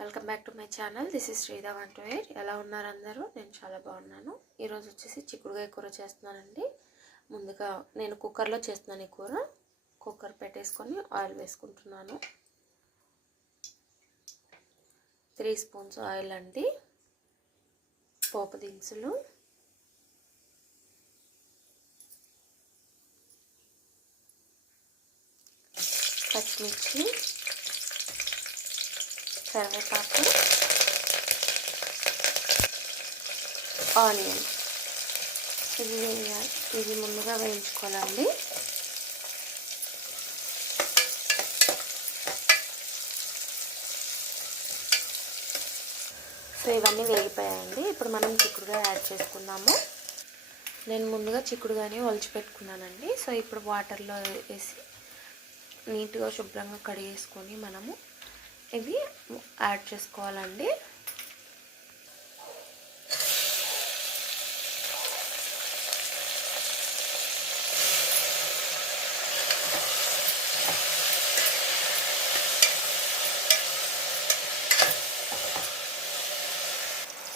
Welcome back to my channel. This is Sridha 128. ఎలా ఉన్నారు అందరూ? నేను చాలా బాగున్నాను. ఈరోజు వచ్చేసి చిక్కుడుకాయ కూర చేస్తున్నానండి. ముందుగా నేను కుక్కర్లో చేస్తున్నాను ఈ కూర. కుక్కర్ పెట్టేసుకొని ఆయిల్ వేసుకుంటున్నాను. 3 స్పూన్స్ ఆయిల్ అండి. పోపు దినుసులు, పచ్చిమిర్చి, కరివేపాకు, ఆనియన్ ఇది ముందుగా వేయించుకోవాలండి. సో ఇవన్నీ వేగిపోయాయండి. ఇప్పుడు మనం చిక్కుడుకాయ యాడ్ చేసుకుందాము. నేను ముందుగా చిక్కుడుకాయని ఒలిచిపెట్టుకున్నానండి. సో ఇప్పుడు వాటర్లో వేసి నీట్గా శుభ్రంగా కడిగేసుకొని మనము ఇవి యాడ్ చేసుకోవాలండి.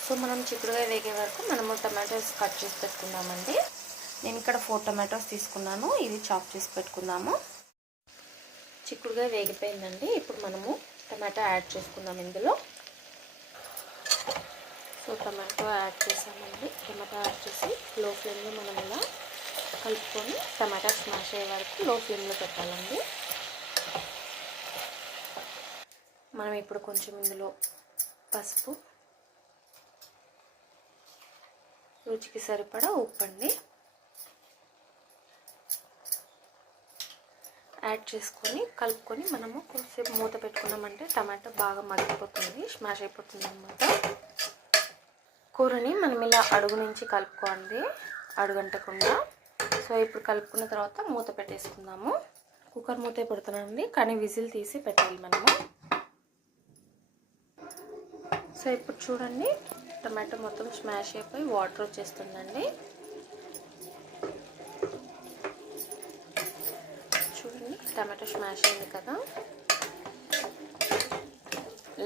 సో మనం చిక్కుడుకాయ వేగే వరకు మనము టమాటోస్ కట్ చేసి పెట్టుకుందామండి. నేను ఇక్కడ 4 టమాటోస్ తీసుకున్నాను. ఇవి చాప్ చేసి పెట్టుకుందాము. చిక్కుడుకాయ వేగిపోయిందండి. ఇప్పుడు మనము టమాటో యాడ్ చేసుకుందాం ఇందులో. సో టమాటో యాడ్ చేసామండి. టమాటో యాడ్ చేసి లో ఫ్లేమ్లో మనం ఇలా కలుపుకొని టమాటా స్మాష్ అయ్యే వరకు లో ఫ్లేమ్లో పెట్టాలండి. మనం ఇప్పుడు కొంచెం ఇందులో పసుపు, రుచికి సరిపడా ఉప్పు అండి యాడ్ చేసుకొని కలుపుకొని మనము కొంచెంసేపు మూత పెట్టుకున్నామంటే టమాటో బాగా మగ్గిపోతుంది, స్మాష్ అయిపోతుంది అన్నమాట. కూరని మనం ఇలా అడుగు నుంచి కలుపుకోండి, అడుగంటకుండా. సో ఇప్పుడు కలుపుకున్న తర్వాత మూత పెట్టేసుకుందాము. కుక్కర్ మూత పెడుతున్నానండి, కానీ విజిల్ తీసి పెట్టాలి మనము. సో ఇప్పుడు చూడండి, టమాటో మొత్తం స్మాష్ అయిపోయి వాటర్ వచ్చేస్తుందండి. టమాటో స్మాష్ అయింది కదా.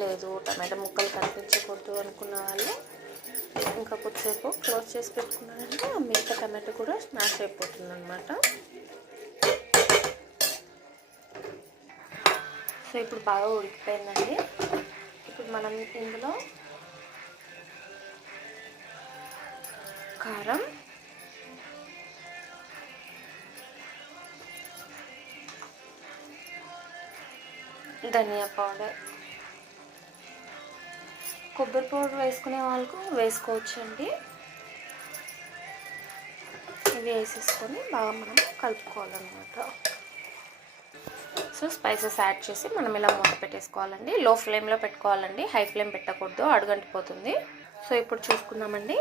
లేదు టమాటో ముక్కలు కనిపించకూడదు అనుకున్న వాళ్ళు ఇంకా కొద్దిసేపు క్లోజ్ చేసి పెట్టుకున్నారంటే ఆ మిగతా టమాటో కూడా స్మాష్ అయిపోతుంది అన్నమాట. సో ఇప్పుడు బాగా ఉడికిపోయిందండి. ఇప్పుడు మనం ఇందులో కారం, ధనియా పౌడర్, కొబ్బరి పౌడర్ వేసుకునే వాళ్ళకు వేసుకోవచ్చండి. ఇవి వేసేసుకొని బాగా మనం కలుపుకోవాలన్నమాట. సో స్పైసెస్ యాడ్ చేసి మనం ఇలా మూత పెట్టేసుకోవాలండి. లో ఫ్లేమ్లో పెట్టుకోవాలండి, హై ఫ్లేమ్ పెట్టకూడదు, అడుగంటిపోతుంది. సో ఇప్పుడు చూసుకుందామండి.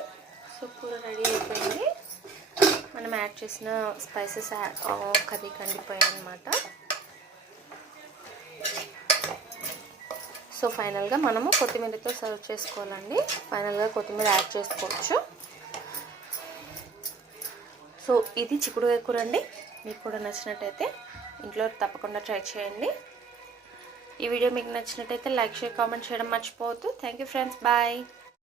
సో కూర రెడీ అయిపోయింది. మనం యాడ్ చేసిన స్పైసెస్ కర్రీ కండిపోయాయి అన్నమాట. సో ఫైనల్గా మనము కొత్తిమీరతో సర్వ్ చేసుకోవాలండి. ఫైనల్గా కొత్తిమీర యాడ్ చేసుకోవచ్చు. సో ఇది చిక్కుడుకాయ కూర అండి. మీకు కూడా నచ్చినట్టయితే ఇంట్లో తప్పకుండా ట్రై చేయండి. ఈ వీడియో మీకు నచ్చినట్టయితే లైక్, షేర్, కామెంట్ చేయడం మర్చిపోవద్దు. Thank you friends. బాయ్.